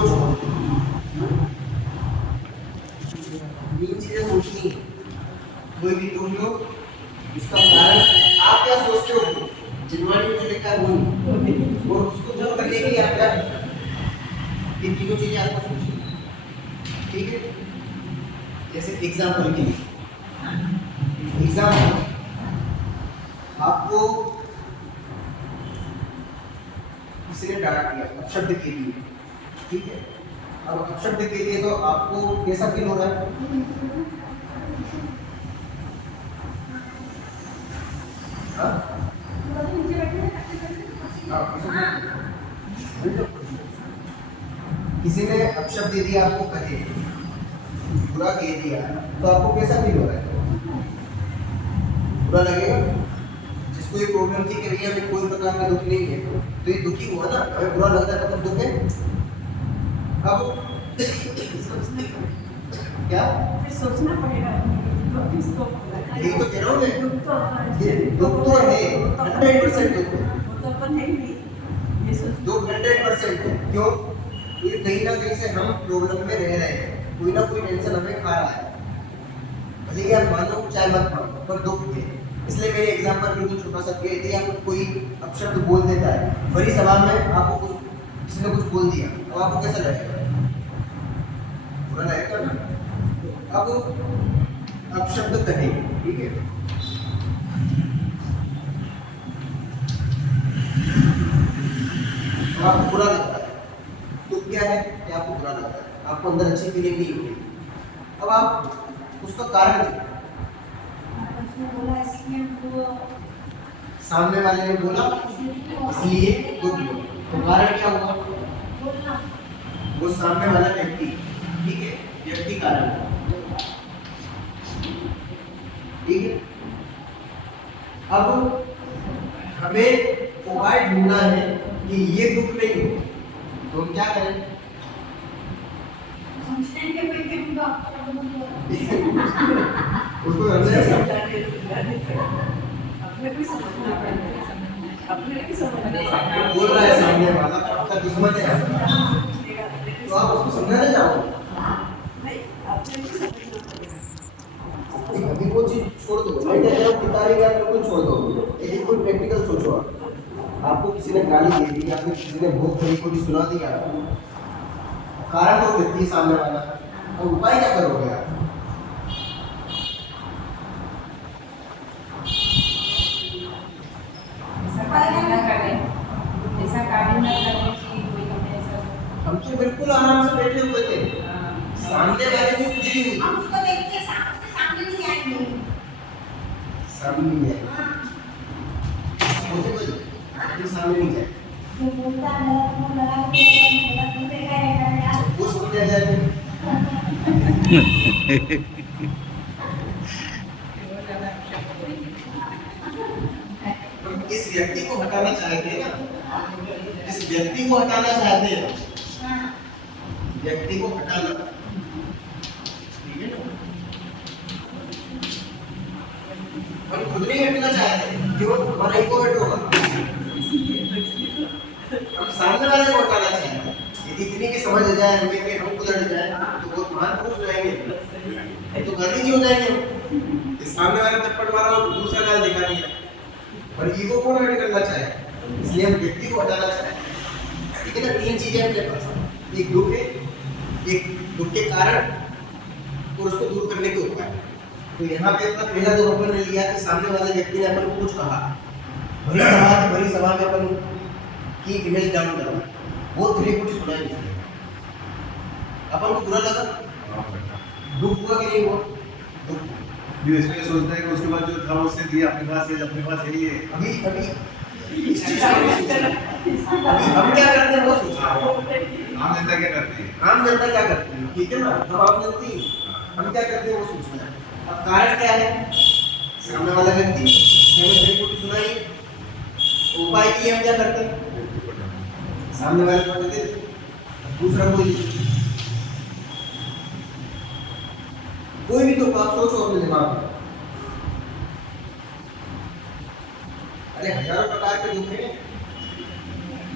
सोचो, तीन चीजें सोचनी है। कोई भी तुम लो, उसका कारण आप क्या सोचते हो, जिनवानी में लिखा है वो, और उसको दूर करने के लिए आप क्या, ये तीनों चीजें आपको सोचनी है। ठीक है, जैसे एग्जाम्पल के लिए, एग्जाम्पल आपको किसी ने डांट दिया अपशब्द के लिए, ठीक है, अब अपशब्द के लिए तो आपको कैसा फील हो रहा है? हाँ? किसी ने अपशब्द दे दिया आपको, कहे बुरा कह दिया, तो आपको कैसा फील हो रहा है? बुरा लगेगा। जिसको ये प्रॉब्लम थी कि भैया हमें कोई प्रकार का दुख नहीं है, तो ये दुखी हुआ ना, हमें बुरा लगता है मतलब दुख है। अब क्या सोचना पड़ेगा, यही तो कह रहा हूँ मैं, दुख तो है 100% दुख है, दुख 100% है। क्यों? ये कहीं ना कहीं से हम प्रॉब्लम में रह रहे हैं, कोई ना कोई टेंशन हमें खा रहा है, भले ही आप मानो चाहे मत मानो, पर दुख है। इसलिए मेरे एग्जाम्पल बिल्कुल छोटा सा कह दिया, आपको कोई अपशब्द बोल देता है बड़ी सभा में, आपको कुछ किसी ने कुछ बोल दिया, तो आपको कैसा लगेगा? बुरा लगेगा ना। अब अपशब्द कहे, ठीक है, तो आपको बुरा लगता है, दुख क्या है कि आपको बुरा लगता है, आपको अंदर अच्छी फीलिंग नहीं होती। अब आप उसका कारण देखो, सामने वाले ने बोला इसलिए दुख लो, तो कारण क्या हुआ? वो सामने वाला व्यक्ति, ठीक है, व्यक्ति कारण, ठीक है। अब हमें उपाय ढूंढना है कि ये दुख नहीं हो, तो हम क्या करें? उसको बोल रहा है सामने वाला आपका दुश्मन है, तो आप उसको समझाने जाओ। अभी वो चीज छोड़ दो, मैं कह रहा हूँ पितारी का बिल्कुल छोड़ दो, एक कोई प्रैक्टिकल सोचो। आपको किसी ने गाली दे दी या फिर किसी ने बहुत बड़ी कोई सुना दिया, कारण तो व्यक्ति सामने वाला, और उपाय क्या करोगे आप? हम तो बिल्कुल आराम से बैठे हुए थे, सामने वाले को कुछ नहीं हुई, हम उसको देख के सामने नहीं आएंगे, सामने नहीं है मुझे कोई सामने नहीं जाए, जो बोलता है वो लगा के अपने गलत बोलेगा यार, वो सुन लिया जाए। इस व्यक्ति को हटाना चाहते हैं ना, इस व्यक्ति को हटाना चाहते हैं, व्यक्ति को हटाना, ठीक है ना, हम खुद नहीं हटना चाहते, क्यों? हमारा ईगो हट होगा, हम सामने वाले को हटाना चाहते हैं। यदि इतनी की समझ आ जाए हमें कि हम खुद हट जाए तो बहुत महान पुरुष हो जाएंगे, तो गांधी जी हो जाएंगे। इस सामने वाले थप्पड़ मारा और दूसरा गाल दिखा नहीं है, पर ईगो कौन हट करना चाहे, इसलिए हम व्यक्ति को हटाना चाहते हैं। ठीक है ना, तीन चीजें अपने पास, एक दुख है, एक दुख के कारण, और उसको दूर करने के उपाय। तो यहाँ पे अपना पहला जो अपन ने लिया कि सामने वाले व्यक्ति ने अपन को कुछ कहा, भरी सभा में अपन की इमेज डाउन करा, बहुत बुरी कुछ सुनाई उसने, अपन को बुरा लगा, दुख हुआ कि नहीं हुआ? दुख। ये इसमें सोचता है कि उसके बाद जो था उससे दिया अपने पास है यही है। अभी हम क्या करते हैं वो सोचना। आम जनता क्या करती है? आम जनता क्या करती है, ठीक है ना, हम आप जनती हम क्या करते हैं वो सोचना है। अब कारण क्या है? सामने वाला व्यक्ति हमें सही कुछ सुनाई, उपाय के लिए हम क्या करते हैं? सामने वाले को देते, दूसरा कोई भी दुख आप सोचो अपने दिमाग में। अरे हजारों प्रकार के दुख हैं,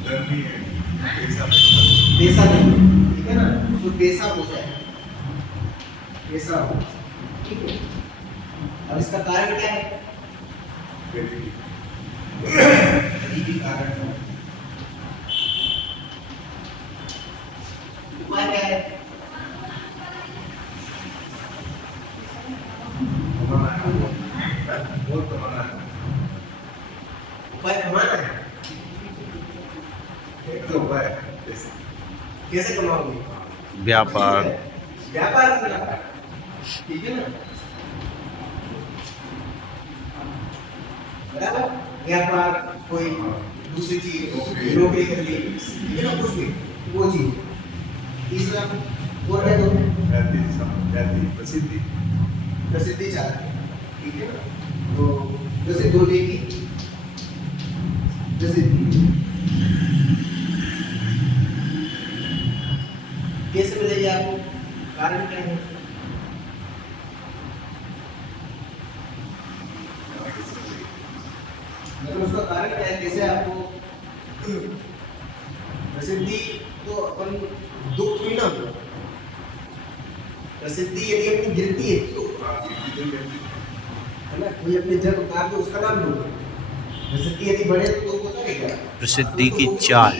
धन नहीं है, पैसा नहीं, ठीक है ना, तो पैसा हो जाए, पैसा हो, ठीक है। अब इसका कारण क्या है? गरीबी कारण है। उपाय क्या है? बहुत कमाना है। उपाय कमाना है। एक तो उपाय है, जैसे कैसे कमाओगे? व्यापार। व्यापार करना, ठीक है ना, बराबर। व्यापार, कोई दूसरी चीज, नौकरी कर ली, ठीक है ना, कुछ भी वो चीज। तीसरा और है तो जाति प्रसिद्धि प्रसिद्धि चाहते हैं, ठीक है ना, तो जैसे होने की प्रसिद्धि कैसे मिलेगी आपको? कारण क्या है? मतलब उसका कारण क्या है? कैसे आपको प्रसिद्धि? तो अपन दुख थोड़ी ना हो। प्रसिद्धि यदि अपनी गिरती है तो है ना, कोई अपने जड़ उतार के उसका नाम लो। प्रसिद्धि यदि बढ़े तो दुख होता है क्या? प्रसिद्धि की चाह,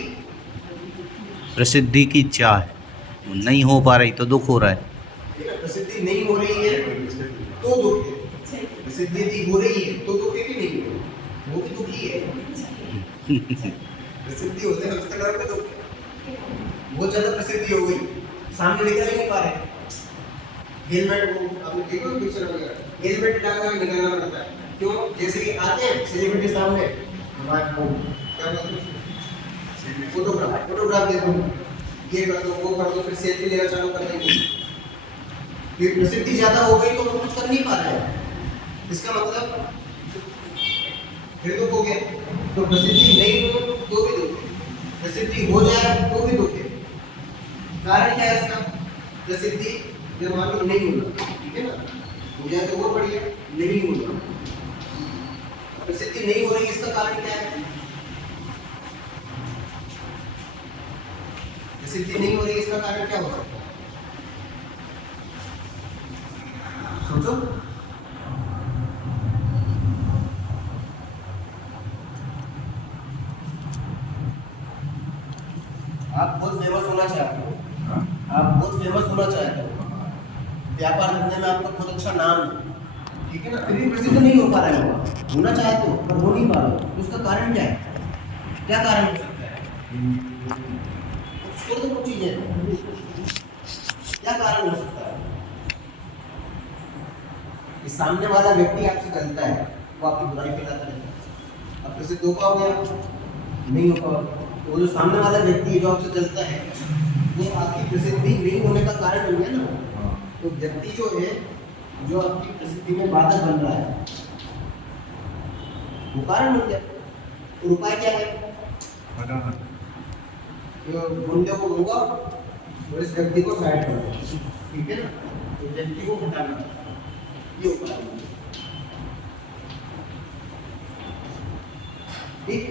प्रसिद्धि की चाह नहीं हो पा रही तो दुख हो रहा है। ठीक है, प्रसिद्धि नहीं हो रही है तो दुख है। प्रसिद्धि यदि हो रही है तो दुख है कि नहीं? वो भी दुखी है। प्रसिद्धि होते हैं उसका नाम पे दुख है। बहुत ज्यादा प्रसिद्धि हो गई, सामने निकल ही नहीं पा रहे। हेलमेट को आपने देखा पिक्चर वगैरह, हेलमेट लगा के निकलना पड़ता है। क्यों? जैसे कि आते हैं सेलिब्रिटी सामने, हमारे को क्या बोलते हैं, फोटोग्राफ दे दो, ये कर दो, वो कर दो, फिर सेल्फी लेना चालू कर देंगे। ये प्रसिद्धि ज्यादा हो गई तो हम कुछ कर नहीं पा रहे हैं। इसका मतलब फिर दुख हो गया। तो प्रसिद्धि नहीं हो तो भी दुख है, प्रसिद्धि हो जाए तो भी दुख है। कारण क्या है इसका? प्रसिद्धि जब मान लो नहीं होना, ठीक है ना, हो जाए तो वो बढ़िया, नहीं होना, प्रसिद्धि नहीं हो रही, इसका कारण क्या है? प्रसिद्धि नहीं हो रही, इसका कारण क्या हो सकता है? सोचो। आप बहुत फेमस होना चाहते हो, आप बहुत फेमस होना चाहते हो, व्यापार धंधे में आपका बहुत अच्छा नाम है, ठीक है ना, फिर भी प्रसिद्ध नहीं हो पा रहे हो। होना चाहते हो पर हो नहीं पा रहे हो, तो उसका कारण क्या है? क्या कारण हो सकता है? छोड़ दो कुछ चीजें, क्या कारण हो सकता है? कि सामने वाला व्यक्ति आपसे जलता है, वो आपकी बुराई फैलाता रहता है। अब प्रसिद्ध हो पाओगे आप? नहीं हो पाओगे। तो वो जो सामने वाला व्यक्ति है जो आपसे जलता है, वो आपकी प्रसिद्धि नहीं होने का कारण बन गया ना। तो व्यक्ति जो है जो आपकी प्रसिद्धि में बाधक बन रहा है, वो कारण बन गया। और उपाय क्या है? हटाना। गुंडे को होगा और इस व्यक्ति को साइड कर दो, ठीक है ना, तो व्यक्ति को हटाना, ये उपाय है। ठीक,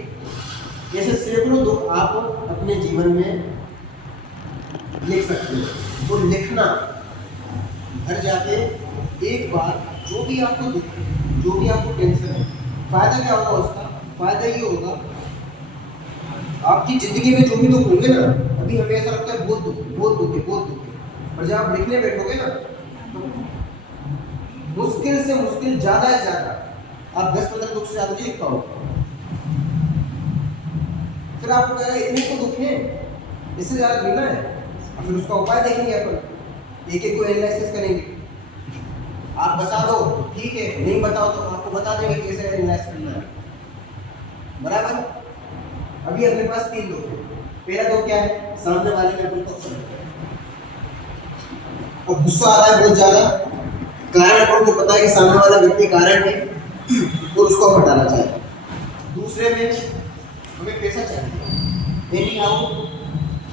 जैसे सैकड़ों दुख आप अपने जीवन में लिख सकते हो। वो लिखना, घर जाके एक बार जो भी आपको दुख है, जो भी आपको टेंशन है, फायदा क्या होगा उसका? फायदा ये होगा आपकी जिंदगी में जो भी दुख होंगे ना, अभी हमें ऐसा लगता है बहुत दुख है, बहुत दुख है, बहुत दुख है, पर जब आप लिखने बैठोगे ना, तो मुश्किल से मुश्किल ज्यादा से ज्यादा आप 10-15 दुख से ज्यादा नहीं लिख पाओगे। फिर आपको कहेगा इतने तो दुख है, इससे ज्यादा लिखना है, और फिर उसका उपाय देखेंगे अपन, एक एक को एनालिसिस करेंगे। आप बता दो ठीक है, नहीं बताओ तो आपको बता देंगे कैसे एनालाइज करना है, बराबर। अभी अपने पास 3 दुख है। पहला दुख क्या है? सामने वाले में अपन को अब गुस्सा आ रहा है बहुत ज्यादा, कारण अपन को पता है कि सामने वाला व्यक्ति कारण है और उसको हटाना चाहिए। दूसरे में हमें पैसा चाहिए, एनी हाउ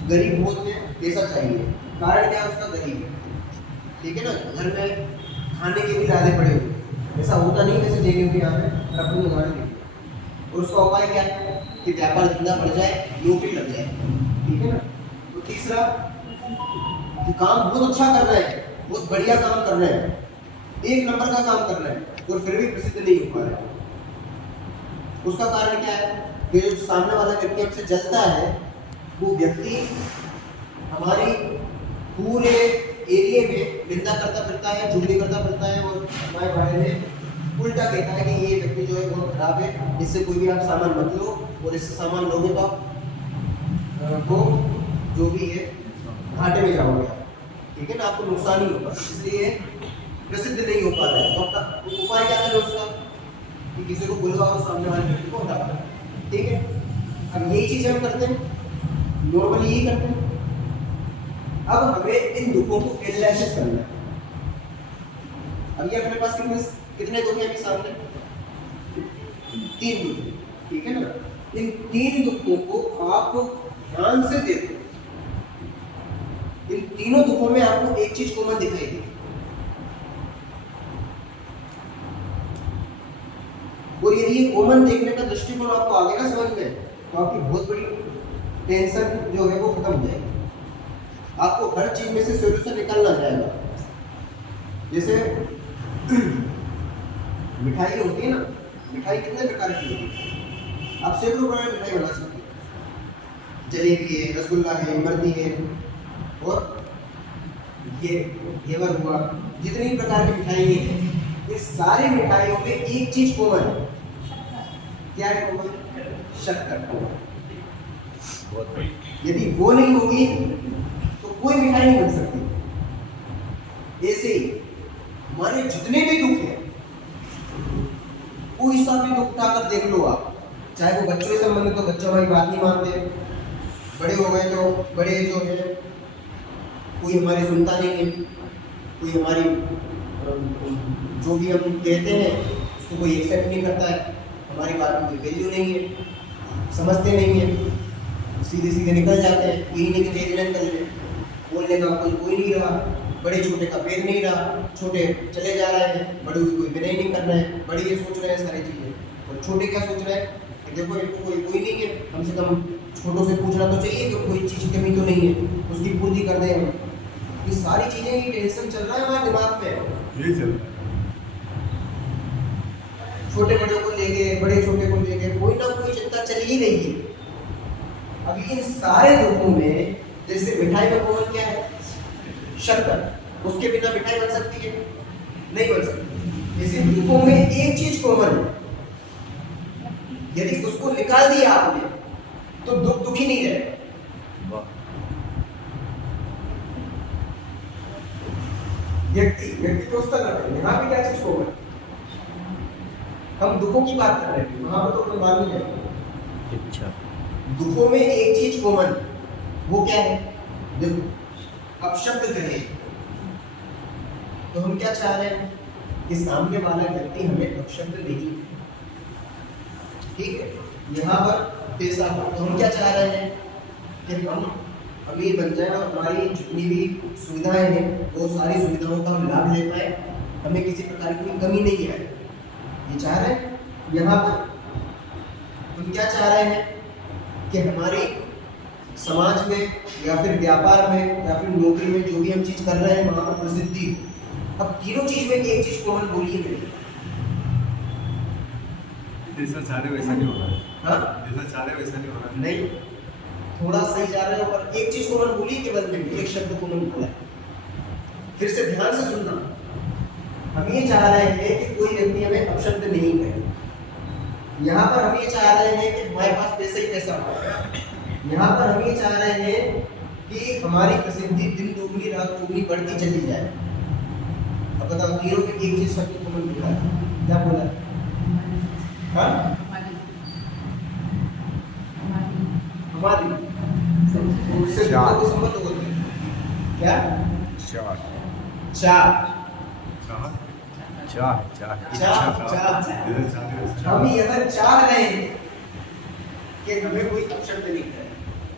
गरीब बहुत में पैसा चाहिए, कारण क्या है उसका? गरीब है, ठीक है ना, घर में खाने के भी लाले पड़े हुए, ऐसा होता नहीं जैसे जगह के यहाँ पे रखने लगाने के लिए। और उसका उपाय क्या है? कि व्यापार धंधा बढ़ जाए, नौकरी लग जाए, ठीक है ना। तो तीसरा कि काम बहुत अच्छा कर रहे हैं, बहुत बढ़िया काम कर रहे हैं, एक नंबर का काम कर रहे हैं, और फिर भी प्रसिद्ध नहीं हो पा रहे। उसका कारण क्या है कि जो सामने वाला व्यक्ति हमसे जलता है, वो व्यक्ति हमारी पूरे एरिया में निंदा करता फिरता है, चुगली करता फिरता है, और हमारे बारे में उल्टा कहता है कि ये व्यक्ति जो है बहुत खराब है, इससे कोई भी आप सामान मत लो, और इससे सामान लोगे तो आपको जो भी है घाटे में जाओगे आप, ठीक है ना, आपको नुकसान ही होगा। इसलिए प्रसिद्ध नहीं हो पा रहा है। तो आपका उपाय क्या करें उसका, कि किसी को बुलवाओ, सामने वाले व्यक्ति को हटा दो, ठीक है। अब यही चीज हम करते हैं, नॉर्मली यही करते हैं। अब हमें इन दुखों को एनालाइसिस करना है। अब ये अपने पास कितने दुख हैं अभी सामने? 3 दुख, ठीक है ना। इन 3 दुखों को आप ध्यान से देखो। इन तीनों दुखों में आपको एक चीज कॉमन दिखाई देगी, और यदि ये कॉमन देखने का दृष्टिकोण आपको आ गया ना समझ में, तो आपकी बहुत बड़ी टेंशन जो है वो खत्म हो जाएगी। आपको हर चीज में से सॉल्यूशन निकालना जाएगा। जैसे मिठाई होती है ना, मिठाई कितने प्रकार की होती है? आप सैकड़ों प्रकार की मिठाई बना सकते हैं। जलेबी है, रसगुल्ला है, इमरती है, और ये घेवर हुआ, जितनी प्रकार की मिठाई है, ये सारी मिठाइयों में एक चीज कॉमन है। क्या है कॉमन? शक्कर। यदि वो नहीं होगी तो कोई मिठाई नहीं बन सकती। ऐसे ही हमारे जितने भी दुख हैं, कोई सा भी दुख उठाकर देख लो आप, चाहे वो बच्चों से संबंधित तो बच्चे हमारी बात नहीं मानते, बड़े हो गए तो बड़े जो है कोई हमारी सुनता नहीं है, कोई हमारी जो भी हम कहते हैं उसको कोई एक्सेप्ट नहीं करता है, हमारी बात में कोई वैल्यू नहीं है, समझते नहीं है, सीधे सीधे निकल जाते हैं। यही नहीं कि तेज निकल जाए, बोलने का कोई नहीं रहा, बड़े छोटे का भेद नहीं रहा, छोटे चले जा रहे हैं, बड़े कोई विनय नहीं कर रहे हैं, बड़े ये सोच रहे हैं सारी चीज़ें, और छोटे क्या सोच रहे हैं कि देखो इनको कोई नहीं है, कम से कम छोटों से पूछना तो चाहिए कि कोई चीज़ की कमी तो नहीं है, उसकी पूर्ति कर दें हम। ये सारी चीज़ें, ये टेंशन चल रहा है हमारे दिमाग में, यही चल रहा है। छोटे बड़े को लेके, बड़े छोटे को लेके कोई ना कोई चिंता चल ही रही है। अब इन सारे दुखों में जैसे मिठाई में कॉमन क्या है? शक्कर। उसके बिना मिठाई बन सकती है? नहीं बन सकती। ऐसे दुखों में एक चीज कॉमन है, यदि उसको निकाल दिया आपने तो दुख दुखी नहीं रहे। व्यक्ति तो उसका करते हैं। यहाँ पे क्या चीज कॉमन? हम दुखों की बात कर रहे हैं, वहां पर तो कोई मान नहीं है। अच्छा, दुखों में एक चीज कॉमन, वो क्या है? देखो, अपशब्द कहे तो हम क्या चाह रहे हैं कि सामने वाला व्यक्ति हमें अपशब्द नहीं, ठीक है। यहाँ पर पैसा हो तो हम क्या चाह रहे हैं कि हम अमीर बन जाए और हमारी जितनी भी सुविधाएं हैं वो सारी सुविधाओं का हम लाभ ले पाए, हमें किसी प्रकार की कमी नहीं आए, ये चाह रहे हैं। यहाँ पर हम क्या चाह रहे हैं कि हमारे समाज में या फिर व्यापार में या फिर नौकरी में जो भी हम चीज़ कर रहे हैं वहाँ पर प्रसिद्धि। अब तीनों चीज़ में एक चीज़ कॉमन बोलिए मेरे। जैसा चाह रहे वैसा नहीं हो रहा है। हाँ, जैसा चाह रहे वैसा नहीं हो रहा है। नहीं, थोड़ा सही जा रहे हो, पर एक चीज़ कॉमन बोलिए केवल में, एक शब्द कॉमन बोला है। फिर से ध्यान से सुनना। हम ये चाह रहे हैं कि कोई व्यक्ति हमें अपशब्द नहीं कहे। यहाँ पर हम ये चाह रहे हैं कि हमारे पास पैसा ही पैसा हो। यहाँ पर हम ये चाह रहे हैं कि हमारी प्रसिद्धि दिन दोगुनी रात चौगुनी बढ़ती चली जाए। अब बताओ, तीनों में एक चीज शब्द कॉमन बोला है, क्या बोला है? हाँ, हमारी उससे को संबंध होते हैं क्या? चाह चाह चाह चाह हम यह चाह रहे हैं कि हमें कोई अपशब्द नहीं करे,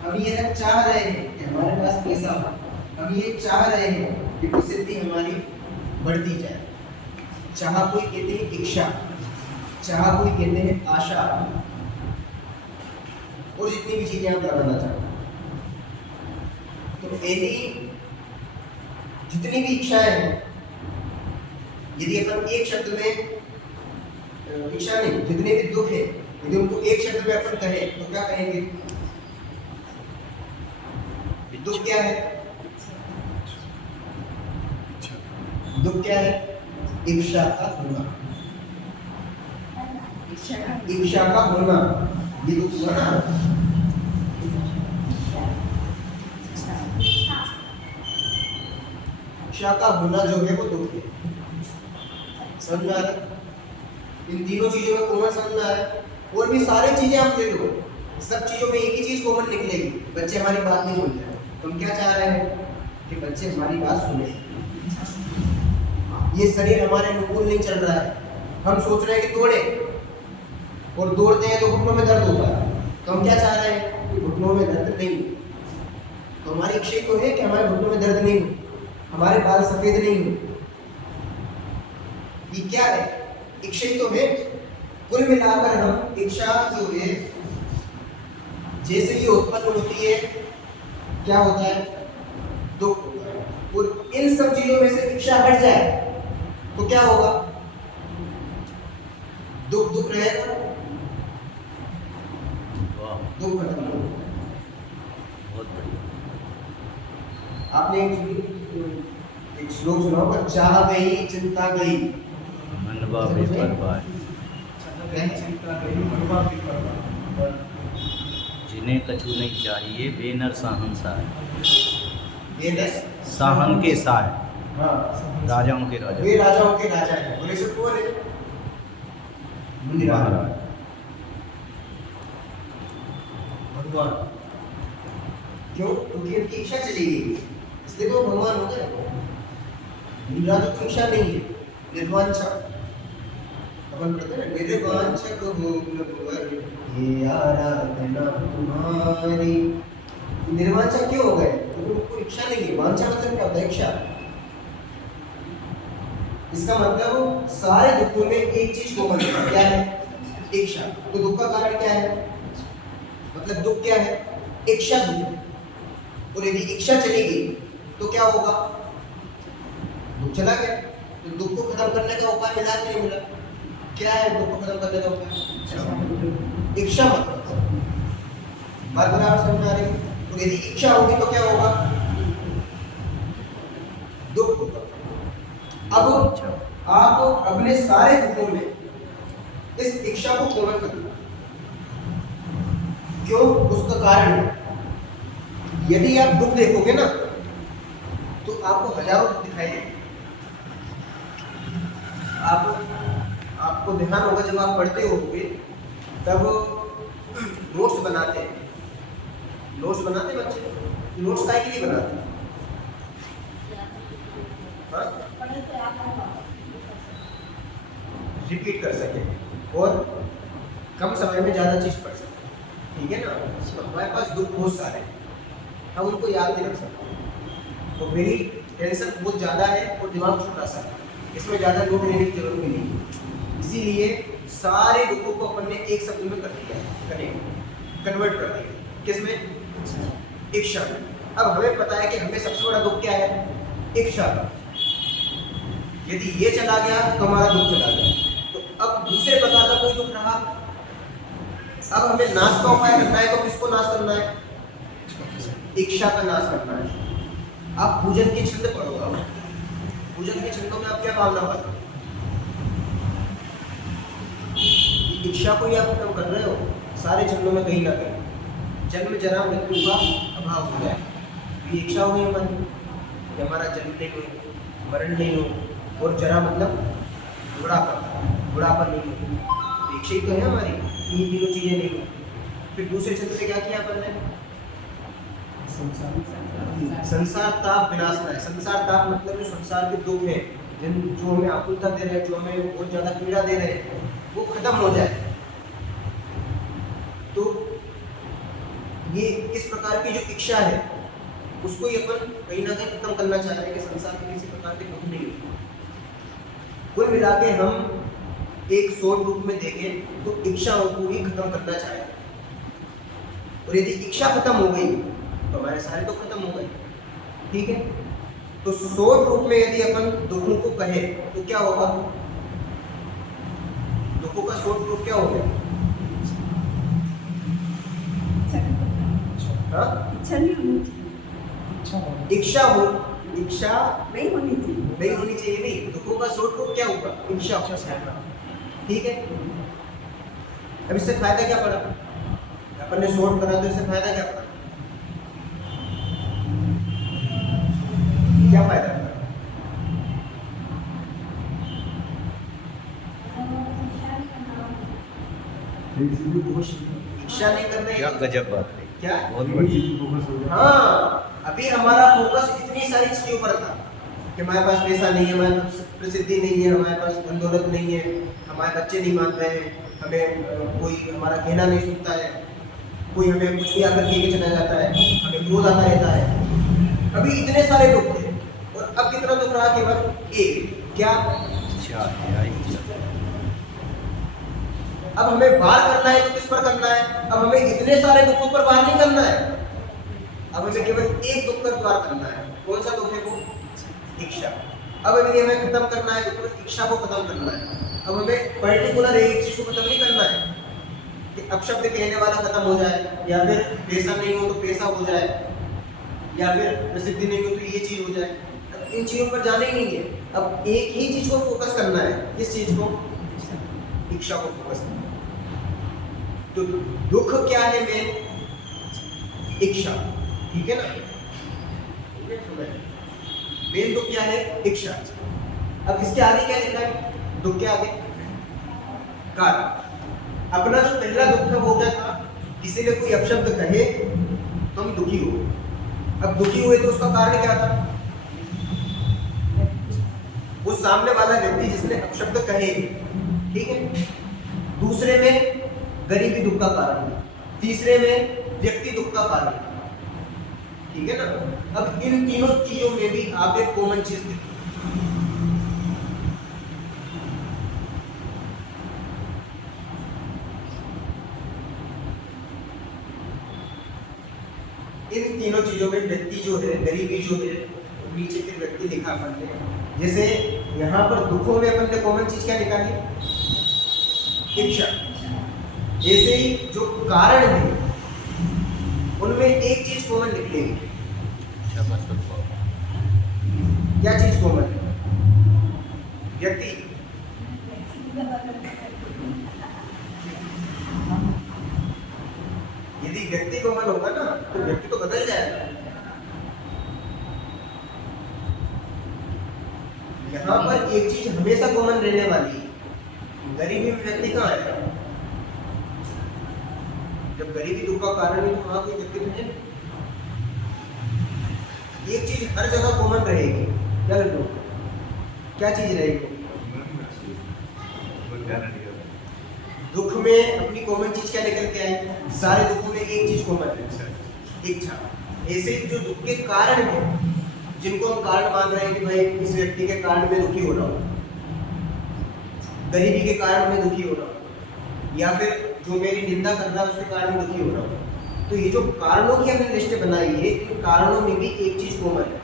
हम यह चाह रहे हैं कि हमारे पास पैसा हो, हम ये चाह रहे हैं कि प्रसिद्धि हमारी बढ़ती जाए। चाह कोई कहते हैं इच्छा, चाह कोई कहते हैं आशा, और जितनी भी चीजें आप बनाना चाहते हैं। तो एनी जितनी भी इच्छाएं हैं, यदि अपन एक शब्द में इच्छा नहीं, जितने भी दुख है यदि उनको एक शब्द में अपन कहें तो क्या कहेंगे? दुख क्या है? दुख क्या है? इच्छा का होना। इच्छा का होना ये दुख हुआ ना। इच्छा का होना जो है वो दुख है। समझ आ रहा है? इन तीनों चीजों में कॉमन समझ आ रहा है। और भी सारी चीजें आप ले लो, सब चीजों में एक ही चीज कॉमन निकलेगी, बच्चे हमारी बात नहीं सुन रहे। तो हम क्या चाह रहे हैं कि बच्चे हमारी बात सुने। ये शरीर हमारे अनुकूल नहीं चल रहा है, हम सोच रहे हैं कि दौड़े और दौड़ते हैं तो घुटनों में दर्द होता है। तो हम क्या चाह रहे हैं कि घुटनों में दर्द नहीं हो। तो हमारी इच्छा तो है कि हमारे घुटनों में दर्द नहीं हो, हमारे बाल सफेद नहीं हो। ये क्या है? इच्छा तो है। कुल मिलाकर हम इच्छा जो है जैसे ही उत्पन्न होती है क्या होता है? दुख होता है। और इन सब चीजों में से इच्छा हट जाए तो क्या होगा? दुख दुख रहेगा, दुख खत्म होगा। बहुत बढ़िया। आपने एक श्लोक सुना होगा, चाह गई चिंता गई मनवा बेपरवाह, जिन्हें कछु नहीं चाहिए बेनर साहन सा है। साहन के सा है, हाँ, राजाओं के राजा, वे राजाओं के राजा है। और ऐसे कौन है? मुनि महाराज। भगवान। क्यों? क्योंकि उनकी इच्छा चली गई, इसलिए तो भगवान हो गए। राजा की इच्छा नहीं है, निर्वांछक। अपन पढ़ते हैं निर्वांछक हो भगवान ये आराधना तुम्हारी। निर्वांछक क्यों हो गए? क्योंकि उनको इच्छा नहीं है। वांछा मतलब क्या होता है? इच्छा। इसका मतलब सारे दुखों में एक चीज कॉमन है, क्या है? इच्छा। तो दुख का कारण क्या है? मतलब दुख क्या है? इच्छा दुख। और यदि इच्छा चली गई तो क्या होगा? दुख चला गया। तो दुख को खत्म करने का उपाय मिला कि नहीं मिला? क्या है दुख को खत्म करने का उपाय? इच्छा मतलब बात बराबर समझ में आ रही है? और यदि इच्छा होगी तो क्या होगा? दुख होगा। अब आप अपने सारे दुखों में इस इच्छा को कॉमन कर दो। क्यों? उसका कारण यदि आप दुख देखोगे ना तो आपको हजारों दुख दिखाई देंगे। आपको ध्यान होगा जब आप पढ़ते होगे तब नोट्स बनाते हैं। नोट्स बनाते बच्चे, नोट्स काय के लिए बनाते हैं? हाँ? रिपीट कर सके और कम समय में ज़्यादा चीज़ पढ़ सके। ठीक है ना? तो हमारे पास दुख बहुत सारे हैं, हम उनको याद नहीं रख सकते। तो मेरी टेंशन बहुत ज़्यादा है और दिमाग छोटा सा है, इसमें ज़्यादा नोट लेने की जरूरत भी नहीं। इसीलिए सारे दुखों को अपन ने एक शब्द में कर दिया, कन्वर्ट कर दिया। किसमें? इच्छा में। अब हमें पता है कि हमें सबसे बड़ा दुख क्या है? इच्छा का। यदि ये चला गया तो हमारा दुख चला गया। तो अब दूसरे प्रकार का कोई दुख रहा। अब हमें नाश का उपाय करना है तो किसको नाश करना है? इच्छा का नाश करना है। आप पूजन के छंद पढ़ोगे, पूजन के छंदों में आप क्या भावना पाते हो? इच्छा को ही आप खत्म कर रहे हो सारे छंदों में कहीं ना कहीं। जन्म जरा मृत्यु का अभाव हो जाए, ये इच्छा हो गई हमारी कि हमारा जन्म नहीं हो, मरण नहीं हो, और जरा मतलब बुढ़ापा नहीं हो। इच्छा ही तो है हमारी, ये तीनों चीजें नहीं हो। फिर दूसरे छंद में क्या किया अपन ने? संसार ताप विनाशना है। संसार ताप मतलब जो संसार के दुख है, जो हमें आकुलता दे रहे हैं, जो हमें बहुत ज्यादा पीड़ा दे रहे हैं, वो खत्म हो जाए। तो ये इस प्रकार की जो इच्छा है उसको ही अपन कहीं ना कहीं खत्म करना चाह रहे हैं कि संसार के किसी प्रकार के दुख नहीं हो। कुल मिला के हम एक शॉर्ट रूप में देखें तो इच्छाओं को ही खत्म करना चाहें। और यदि इच्छा खत्म हो गई तो हमारे सारे दुख खत्म हो गए। ठीक है। तो शॉर्ट रूप में यदि अपन दुखों को कहे तो क्या होगा? दुखों का शॉर्ट रूप क्या होगा? हाँ? इच्छा नहीं होनी चाहिए। इच्छा हो, इच्छा नहीं होनी चाहिए। नहीं होनी चाहिए। नहीं, दुखों का शॉर्ट रूप क्या होगा? इच्छा होगा। ठीक है। अब इससे फायदा क्या पड़ा? अपन ने शॉर्ट करा तो इससे फायदा क्या पड़ा? क्या फायदा पड़ा? इच्छा नहीं करना क्या है। गजब बात है, क्या? बहुत बढ़िया। हाँ, अभी हमारा फोकस इतनी सारी चीजों पर था कि हमारे पास पैसा नहीं है, हमारे पास प्रसिद्धि नहीं है, हमारे पास धन दौलत नहीं है, हमारे बच्चे नहीं मान रहे हैं, हमें कोई हमारा कहना नहीं सुनता है, कोई हमें कुछ भी आकर के चला जाता है, हमें क्रोध आता रहता है। अभी इतने सारे लोग थे और अब कितना दुख रहा? केवल एक, क्या? इच्छा है, इच्छा। अब हमें वार करना है तो किस पर करना है? अब हमें इतने सारे दुखों पर वार नहीं करना है, अब हमें केवल एक दुख पर वार करना है। कौन सा दुख है वो? इच्छा। अब यदि हमें खत्म करना है तो केवल इच्छा को खत्म करना है। अब हमें पर्टिकुलर एक चीज को खत्म नहीं करना है कि अपशब्द कहने वाला खत्म हो जाए, या फिर पैसा नहीं हो तो पैसा हो जाए, या फिर प्रसिद्धि नहीं हो तो ये चीज हो जाए। अब इन चीजों पर जाना ही नहीं है। अब एक ही चीज को फोकस करना है। किस चीज को? इच्छा को फोकस करना है। तो दुख क्या है? मेन इच्छा। ठीक है ना? मेन दुख क्या है? इच्छा। अब इसके आगे क्या लिखा है? दुख के आगे कारण। अपना जो पहला दुख था वो क्या था? किसी ने कोई अपशब्द कहे तो हम दुखी हो। अब दुखी हुए तो उसका कारण क्या था? वो सामने वाला व्यक्ति जिसने अपशब्द कहे, ठीक है। दूसरे में गरीबी दुख का कारण, तीसरे में व्यक्ति दुख का कारण, ठीक है ना। अब इन तीनों चीजों में भी आप एक कॉमन चीज देखिए, इन तीनों चीजों में व्यक्ति जो है, गरीबी जो है, नीचे फिर व्यक्ति लिखा अपन ने। जैसे यहाँ पर दुखों में अपन ने कॉमन चीज क्या निकाली? इच्छा। ऐसे ही जो कारण है उनमें एक चीज कॉमन निकलेगी। क्या चीज कॉमन है? व्यक्ति। यदि व्यक्ति कॉमन होगा ना तो व्यक्ति तो बदल जाएगा। यहाँ पर एक चीज हमेशा कॉमन रहने वाली है। गरीबी में व्यक्ति कहाँ आएगा? जब गरीबी दुख का कारण है तो वहां कोई व्यक्ति नहीं है। एक चीज हर जगह कॉमन रहेगी। क्या लड्डू? क्या चीज रहेगी? दुख में अपनी कॉमन चीज क्या निकल के आए? सारे दुखों में एक चीज कॉमन है, इच्छा। ऐसे जो दुख के कारण है, जिनको हम कारण मान रहे हैं कि भाई इस व्यक्ति के कारण मैं दुखी हो रहा हूँ, गरीबी के कारण मैं दुखी हो रहा हूँ, या फिर जो मेरी निंदा कर रहा है उसके कारण मैं दुखी हो रहा हूँ। तो ये जो कारणों की हमने लिस्ट बनाई है, इन कारणों में भी एक चीज कॉमन है।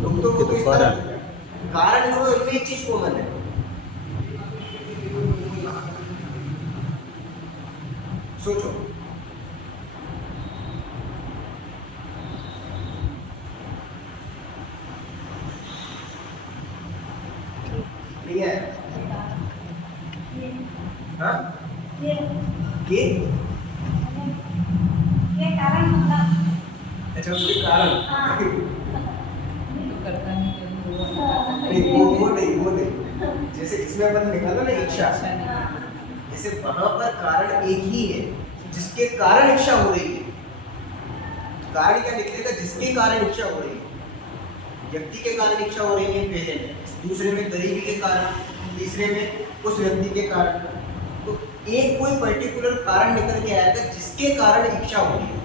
दुख तो वो तो इस तरह कारण जो है उनमें एक चीज कॉमन है। सोचो, नहीं है? हाँ? के? कारण मतलब अच्छा, उसके कारण। हाँ। नहीं, वो नहीं। जैसे इसमें अपन निकाला ना इच्छा, जैसे वहां पर कारण एक ही है जिसके कारण इच्छा हो रही है। कारण क्या निकलेगा? जिसके कारण इच्छा हो रही है। व्यक्ति के कारण इच्छा हो रही है पहले में, दूसरे में गरीबी के कारण, तीसरे में उस व्यक्ति के कारण। तो एक कोई पर्टिकुलर कारण निकल के आएगा जिसके कारण इच्छा हो रही है।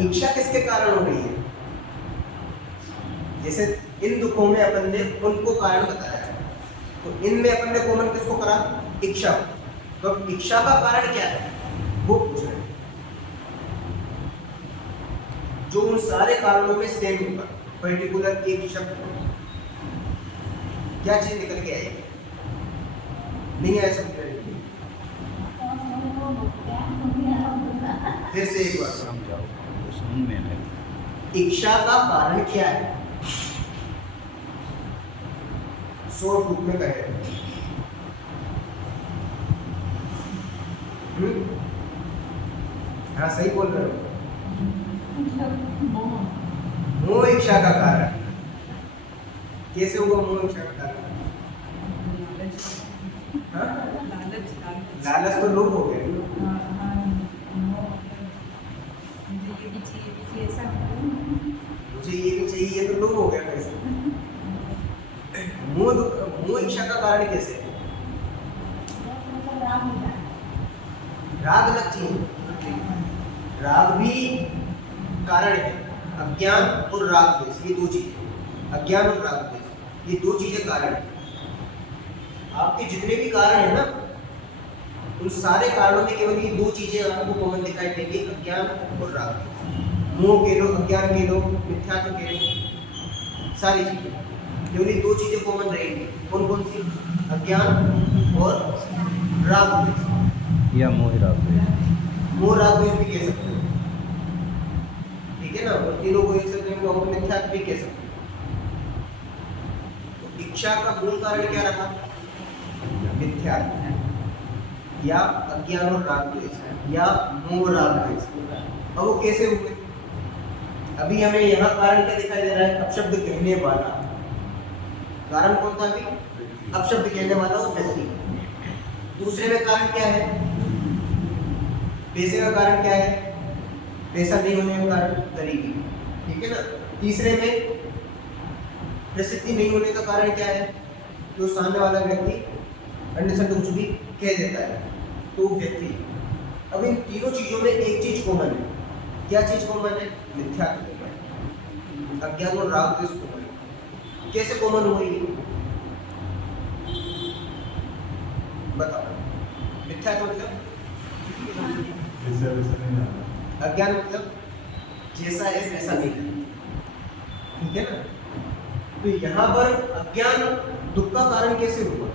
इच्छा किसके कारण हो रही है? जैसे इन दुखों में अपन ने उनको कारण बताया, तो इनमें अपन ने कॉमन किसको करा? इच्छा। तो अब इच्छा का कारण क्या है वो पूछ रहे हैं। जो उन सारे कारणों में सेम होगा, पर्टिकुलर एक शब्द, क्या चीज निकल के आएगी? नहीं आया समझ में? फिर से एक बार समझाओ तो समझ में आए। इच्छा का कारण क्या है? शॉर्ट रूप में कहे। हाँ सही बोल रहे हो। मोह इच्छा का कारण कैसे होगा? मोह इच्छा का कारण हाँ? लालच तो लोग हो गए। मुझे ये भी चाहिए, ये तो लोग हो गया कैसे? मोह इच्छा का कारण कैसे है? राग अलग चीज है। राग भी कारण है। अज्ञान और राग द्वेष ये दो चीजें, अज्ञान और राग द्वेष ये दो चीजें कारण है। आपके जितने भी कारण है ना, उन सारे कारणों में केवल ये दो चीजें आपको कॉमन दिखाई देंगी, अज्ञान और राग। मोह के लो, अज्ञान के लो, मिथ्यात्व के लो, सारी चीजें केवल ये दो चीजें कॉमन रहेंगी। कौन कौन सी? अज्ञान और राग द्वेष या मोह राग मोह राग द्वेष भी कह सकते हो, ठीक है ना? और तीनों को एक सकते हैं, और मिथ्यात्व भी कह सकते हो। तो इच्छा का मूल कारण क्या रहा? मिथ्यात्व या अज्ञान और राग द्वेष या मोह राग द्वेष। अब वो कैसे हुए? अभी हमें यहाँ कारण क्या दिखाई दे रहा है? अपशब्द कहने वाला। कारण कौन था अभी? अपशब्द कहने वाला वो व्यक्ति। दूसरे में कारण क्या है? पैसे का कारण क्या है? पैसा नहीं होने का कारण गरीबी, ठीक है ना? तीसरे में प्रसिद्धि नहीं होने का कारण क्या है? जो सामने वाला व्यक्ति अन्य शब्द कुछ भी कह देता है तो व्यक्ति। अब इन तीनों चीजों में एक चीज कॉमन है। क्या चीज कॉमन है? मिथ्यात्व कॉमन है, अज्ञान और राग द्वेष कॉमन है। कैसे कॉमन हुई? बताओ। मिथ्यात्व मतलब अज्ञान मतलब जैसा है वैसा नहीं, ठीक है ना? तो यहाँ पर अज्ञान दुख का कारण कैसे हुआ?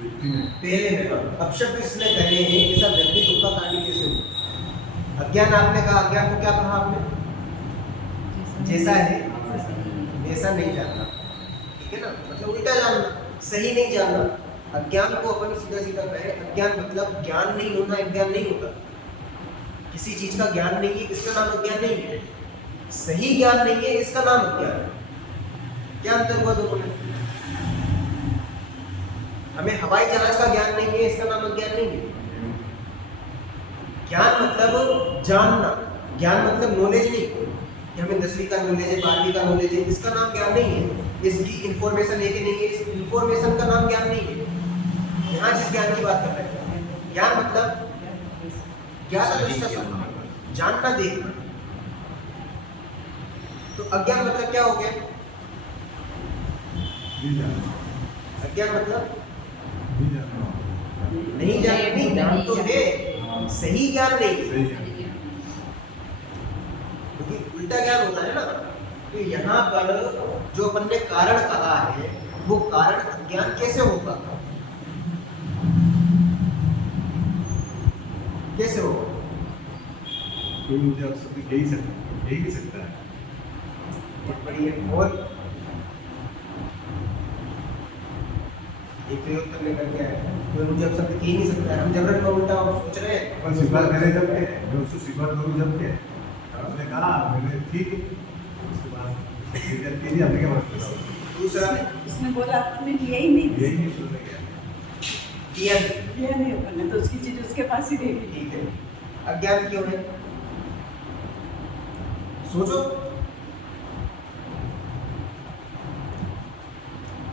पहले में अपशब्द इसने कहे हैं, ऐसा व्यक्ति दुख का कारण कैसे हुआ? अज्ञान आपने कहा, अज्ञान को क्या कहा आपने? जैसा है वैसा नहीं जानना, ठीक है ना? मतलब उल्टा जानना, सही नहीं जानना। अज्ञान को अपन सीधा सीधा कहे, अज्ञान मतलब ज्ञान नहीं होना, अज्ञान नहीं होता। किसी चीज का ज्ञान नहीं है, इसका नाम अज्ञान नहीं है। सही ज्ञान नहीं है, इसका नाम अज्ञान है। क्या अंतर हुआ दोनों में? हमें हवाई जहाज का ज्ञान नहीं है, इसका नाम अज्ञान नहीं है। ज्ञान मतलब जानना, ज्ञान मतलब नॉलेज नहीं कि हमें 10वीं का नॉलेज है, 12वीं का नॉलेज है, इसका नाम ज्ञान नहीं है। इसकी इंफॉर्मेशन है कि नहीं है, इस इंफॉर्मेशन का नाम ज्ञान नहीं है। यहाँ जिस ज्ञान की बात कर रहे हैं, ज्ञान मतलब जानना, देखना। तो अज्ञान मतलब क्या हो गया? अज्ञान मतलब नहीं जानना। नहीं, ज्ञान तो है, सही ज्ञान नहीं, क्योंकि उल्टा ज्ञान होता है ना। तो यहाँ पर जो अपन ने कारण कहा है, वो कारण अज्ञान कैसे होगा? कैसे होगा? कोई मुझे अवसर दे ही सकता है, दे ही सकता है। बहुत बढ़िया। और एक प्रयोग करने का क्या है? कोई मुझे अवसर दे ही नहीं सकता है। हम जबरन का उल्टा सोच रहे हैं। अपन स्वीकार करें जब के, मैं उसको स्वीकार करूँ जब के, आपने कहा मैंने ठीक है, उसके बाद स्वीकार कीजिए, आपने क्या बात करा? दूसरा उसने बोला आपने लिया ही नहीं, यही नहीं सुनने गया। लिया नहीं अपन तो उसकी चीज उसके पास ही दे दी। ठीक है। अज्ञान क्यों है? सोचो।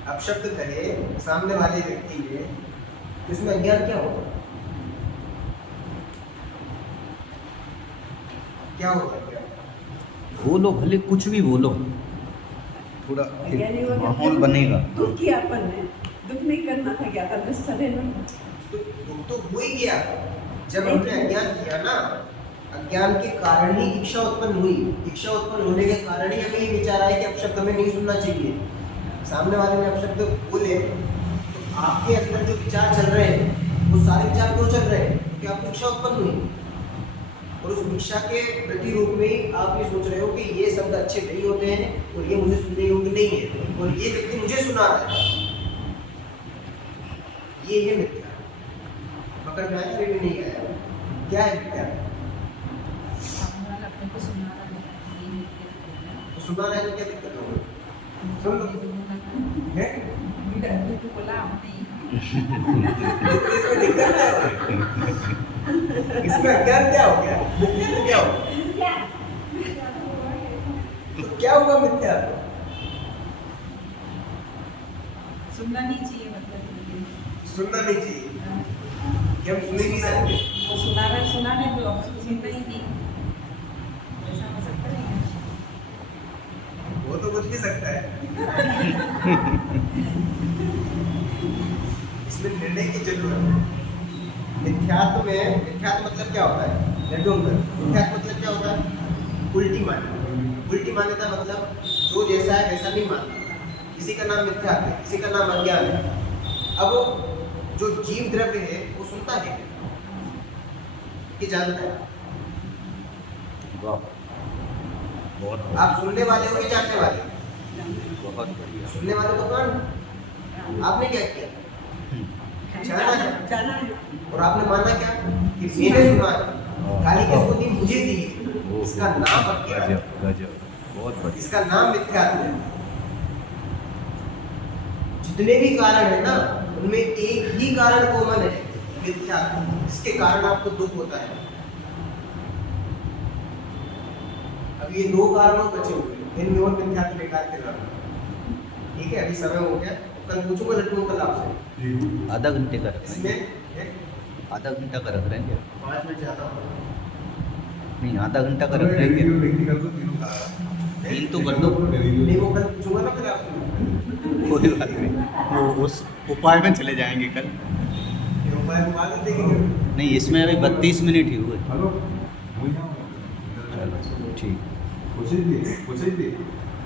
अपशब्द कहे सामने वाले व्यक्ति ने, इसमें अज्ञान क्या होगा? क्या होगा? क्या बोलो, भले कुछ भी बोलो, थोड़ा एक माहौल बनेगा। दुख किया अपन ने, दुख नहीं करना था, क्या था? दुख तो हो ही गया जब हमने अज्ञान किया ना। अज्ञान के कारण ही इच्छा उत्पन्न हुई। इच्छा उत्पन्न होने के कारण ही हमें ये विचार आया कि अपशब्द हमें नहीं सुनना चाहिए। सामने वाले ने अपशब्द बोले तो आपके अंदर जो विचार चल रहे हैं वो सारे विचार क्यों चल रहे हैं? क्योंकि आपको इच्छा उत्पन्न हुई और उस इच्छा के प्रतिरूप में आप ये सोच रहे हो कि ये शब्द अच्छे नहीं होते हैं और ये मुझे सुनने योग्य नहीं है और ये व्यक्ति मुझे सुना रहा है। ये है मिथ्या। पकड़ में आया? भी नहीं आया? क्या है मिथ्या? सुना रहा है तो क्या दिक्कत होगी? सुन लो। है? इसमें दिक्कत क्या है? इसमें अज्ञान क्या हो गया? मिथ्या तो क्या हो गया? तो क्या हुआ मिथ्या? सुनना नहीं चाहिए मतलब सुनना नहीं चाहिए कि हम सुन ही नहीं सकते। वो सुनाने दो, अब सुनना ही नहीं, ऐसा हो सकता है? वो तो कुछ भी सकता है। इसमें निर्णय की जरूरत है। मिथ्यात्व मतलब क्या होता है? मिथ्यात्व मतलब क्या होता है? उल्टी मान्यता। उल्टी मान्यता मतलब जो जैसा है वैसा नहीं मानना। किसी का नाम मिथ्यात्व है, किसी का नाम अज्ञान है। अब जो जीव द्रव्य है वो सुनता है कि जानता है? वाह, बहुत आप सुनने वाले हो कि जानने वाले? बहुत बढ़िया। सुनने वाले तो कौन? आपने क्या किया? जाना है। और आपने माना क्या कि मैंने सुना है। गाली किसको दी? मुझे दी। इसका नाम अज्ञान है। गजब गजब, बहुत बढ़िया। इसका नाम मिथ्यात्व है। जितने भी कारण है ना उनमें एक ही कारण कॉमन है, मिथ्यात्व, जिसके कारण आपको दुख होता है। अब ये दो कारणों बचे हुए, इनमें और मिथ्यात्व निकाल के लाना। ठीक है, अभी समय हो गया। कल पूछूंगा लड्डू कल आपसे। आधा घंटे का रख इसमें लेंगे, आधा घंटा का रख लेंगे। 5 मिनट ज्यादा हो। नहीं, आधा घंटा का रख लेंगे। तीन तो कर दो। नहीं वो कल पूछूंगा ना फिर आपसे। कोई बात नहीं, वो उस उपाय में चले जाएंगे कल। ये उपाय मालूम देंगे। नहीं, इसमें अभी 32 मिनट ही हुए। हेलो चलो ठीक। पूछेंगे